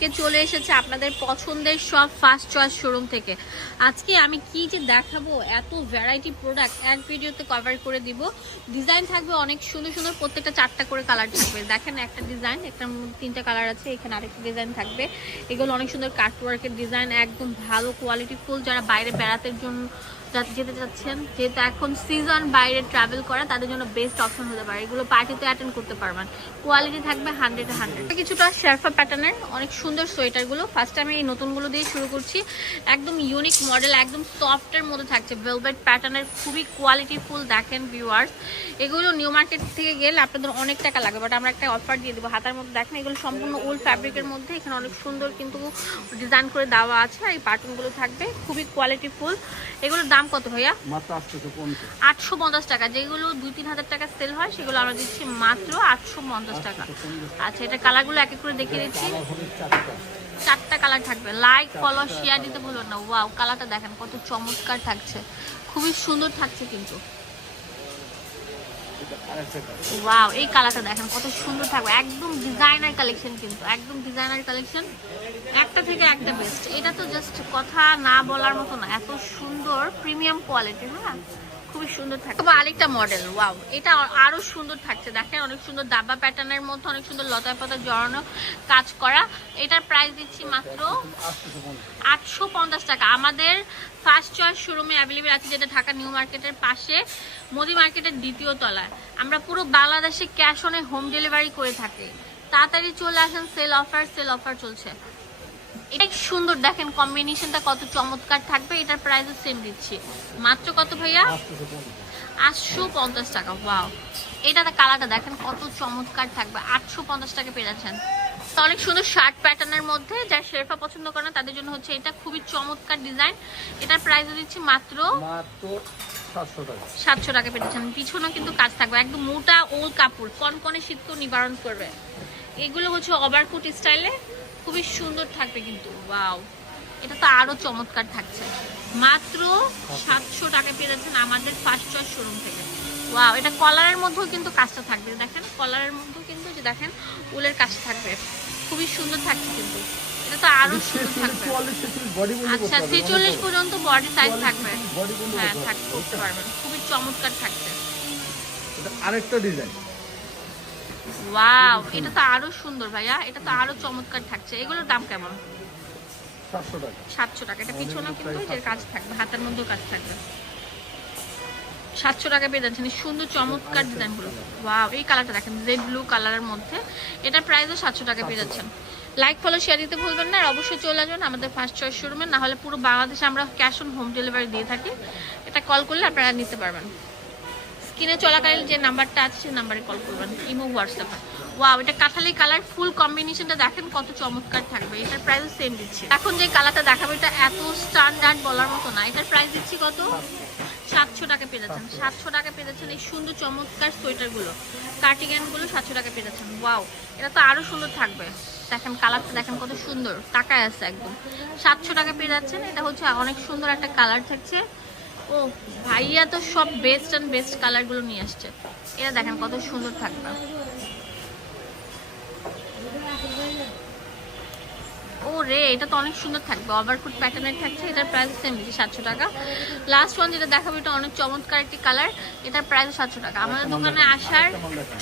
আজকে চলে এসেছে আপনাদের পছন্দের সব ফার্স্ট চয়েস শোরুম থেকে। আজকে আমি কি যে দেখাবো, এত ভ্যারাইটি প্রোডাক্ট এক ভিডিওতে কভার করে দিব। ডিজাইন থাকবে অনেক সুন্দর সুন্দর, প্রত্যেকটা চারটা করে কালার থাকবে। দেখেন একটা ডিজাইন একটা তিনটা কালার আছে, এখানে আরেকটা ডিজাইন থাকবে। এগুলো অনেক সুন্দর কাটওয়ার্কের ডিজাইন একদম ভালো কোয়ালিটি ফুল। যারা বাইরে বেড়াতে জন্য যেতে চাচ্ছেন, যেহেতু এখন সিজন বাইরে ট্রাভেল করা, তাদের জন্য বেস্ট অপশন হতে পারে। এগুলো পার্টিতে অ্যাটেন্ড করতে পারবেন। কোয়ালিটি থাকবে হান্ড্রেড হান্ড্রেড কিছুটা শেরফা প্যাটার্নের অনেক সোয়েটারগুলো। ফার্স্ট আমি এই নতুনগুলো দিয়ে শুরু করছি। একদম ইউনিক মডেল একদম সফটের মধ্যে থাকছে। ভেলভেট প্যাটার্নের খুবই কোয়ালিটি ফুল দেখেন ভিউয়ার্স এগুলো নিউ মার্কেট থেকে গেলে আপনাদের অনেক টাকা লাগবে বাট আমরা একটা অফার দিয়ে দেবো। হাতার মধ্যে দেখেন এগুলো সম্পূর্ণ উল ফ্যাব্রিকের মধ্যে। এখানে অনেক সুন্দর কিন্তু ডিজাইন করে দেওয়া আছে আর এই বাটনগুলো থাকবে। খুবই কোয়ালিটি ফুল এগুলোর দাম কত ভাইয়া? আটশো পঞ্চাশ। টাকা। যেগুলো দুই তিন হাজার টাকা সেল হয় সেগুলো আমরা দিচ্ছি মাত্র আটশো পঞ্চাশ টাকা। আচ্ছা এটা কালারগুলো এক এক করে দেখিয়ে দিচ্ছি। চারটা কালার থাকবে। লাইক ফলো শেয়ার দিতে ভুলবেন না। ওয়াও কালারটা দেখেন, কত চমৎকার থাকছে। খুবই সুন্দর থাকছে কিন্তু। ওয়াও এই কালারটা দেখেন, কত সুন্দর থাকবে। একদম ডিজাইনার কালেকশন কিন্তু, একদম ডিজাইনার কালেকশন একটা থেকে একটা বেস্ট এটা তো জাস্ট কথা না বলার মতো না, এত সুন্দর প্রিমিয়াম কোয়ালিটি হ্যাঁ? খুবই সুন্দর থাকে তবে আরেকটা মডেল ওয়াও এটা আরও সুন্দর থাকছে। দেখেন, অনেক সুন্দর দাবা প্যাটার্নের মধ্যে, অনেক সুন্দর লতা পাতা জড়ানো কাজ করা। এটার প্রাইস দিচ্ছি মাত্র আটশো পঞ্চাশ টাকা। আমাদের ফার্স্ট চয়েস শোরুমে অ্যাভেলেবেল আছে যেটা ঢাকা নিউ মার্কেটের পাশে, মোদি মার্কেটের দ্বিতীয় তলায়। আমরা পুরো বাংলাদেশে ক্যাশ অনে হোম ডেলিভারি করে থাকি। তাড়াতাড়ি চলে আসেন সেল অফার সেল অফার চলছে। এটা সুন্দর। দেখেন কম্বিনেশনটা কত চমৎকার থাকবে। এটার প্রাইসও সেম দিচ্ছি। মাত্র কত ভাইয়া? আটশো পঞ্চাশ টাকা। ওয়াও এটাতে কালারটা দেখেন কত চমৎকার থাকবে। আটশো পঞ্চাশ টাকা পেয়ে যাচ্ছেন। অনেক সুন্দর শার্ট প্যাটার্নের মধ্যে যা শেরফা পছন্দ করে না তাদের জন্য হচ্ছে এটা খুবই চমৎকার ডিজাইন এটার প্রাইস দিচ্ছি মাত্র সাতশো টাকা। সাতশো টাকা পেয়ে পিছনেও কিন্তু কাজ থাকবে। একদম মোটা ওল কাপড়। কনকনে শীতকেও নিবারণ করবে। এগুলো হচ্ছে ওভারকুট স্টাইলে খুবই সুন্দর থাকবে কিন্তু ওয়াও। এটা তো আরও চমৎকার থাকছে। মাত্র সাতশো টাকা পেয়ে যাচ্ছেন আমাদের ফার্স্ট চয়েস শোরুম থেকে। ওয়াও এটা কলারের মধ্যেও কিন্তু কাজটা থাকবে দেখেন। কলারের মধ্যেও কিন্তু যে দেখেন উলের কাজ থাকবে। খুবই সুন্দর থাকছে কিন্তু। এটা তো আরও সুন্দর থাকবে। আচ্ছা ছেচল্লিশ পর্যন্ত বডি সাইজ থাকবে। হ্যাঁ করতে থাক হবে। করতে পারবেন। খুবই চমৎকার থাকছে। আরেকটা ডিজাইন ওয়াও এটা তো আরও সুন্দর ভাইয়া এটা তো আরও চমৎকার থাকছে। এগুলোর দাম কেমন? সাতশো টাকা। এটা পিছনে কিন্তু এর কাজ থাকবে হাতের মধ্যেও কাজ থাকবে। সাতশো টাকা পেয়ে যাচ্ছেন সুন্দর চমৎকার ডিজাইনগুলো ওয়াও এই কালারটা দেখেন রেড ব্লু কালারের মধ্যে। এটার প্রাইসও সাতশো টাকা পেয়ে যাচ্ছেন। লাইক ফলো শেয়ার দিতে ভুলবেন না আর অবশ্যই চলে আসবেন আমাদের ফার্স্ট চয়েস শোরুমে না হলে পুরো বাংলাদেশে আমরা ক্যাশ অন হোম ডেলিভারি দিয়ে থাকি। এটা কল করলে আপনারা নিতে পারবেন। স্ক্রিনে চলাকালীন যে নাম্বারটা আছে সেই নাম্বারে কল করবেন। ইমো হোয়াটসঅ্যাপে ওয়াও এটা কাঁঠালি কালার ফুল কম্বিনেশনটা দেখেন কত চমৎকার থাকবে। এটার প্রাইস সেম দিচ্ছি। এখন যে কালারটা দেখাবো এটা এত স্ট্যান্ডার্ড বলার মতো না। এটার প্রাইস দিচ্ছি কত? সাতশো টাকা পেয়ে যাচ্ছেন সাতশো টাকা পেয়ে যাচ্ছেন এই সুন্দর চমৎকার সোয়েটারগুলো কার্টিগানগুলো সাতশো টাকা পেয়ে যাচ্ছেন ওয়াও এটা তো আরও সুন্দর থাকবে। দেখেন কালারটা দেখেন কত সুন্দর। তাকায় আছে একদম। সাতশো টাকা পেয়ে যাচ্ছেন এটা হচ্ছে অনেক সুন্দর একটা কালার থাকছে। ও ভাইয়া তো সব বেস্ট অ্যান্ড বেস্ট কালারগুলো নিয়ে আসছে। এটা দেখেন কত সুন্দর থাকবে ও রে এটা তো অনেক সুন্দর থাকবে। ওভারকুট প্যাটার্নের থাকছে এটার প্রাইস সেম দিচ্ছি সাতশো টাকা। লাস্ট ওয়ান যেটা দেখাবো এটা অনেক চমৎকার একটি কালার এটার প্রাইস সাতশো টাকা। আমাদের দোকানে আসার দেখেন।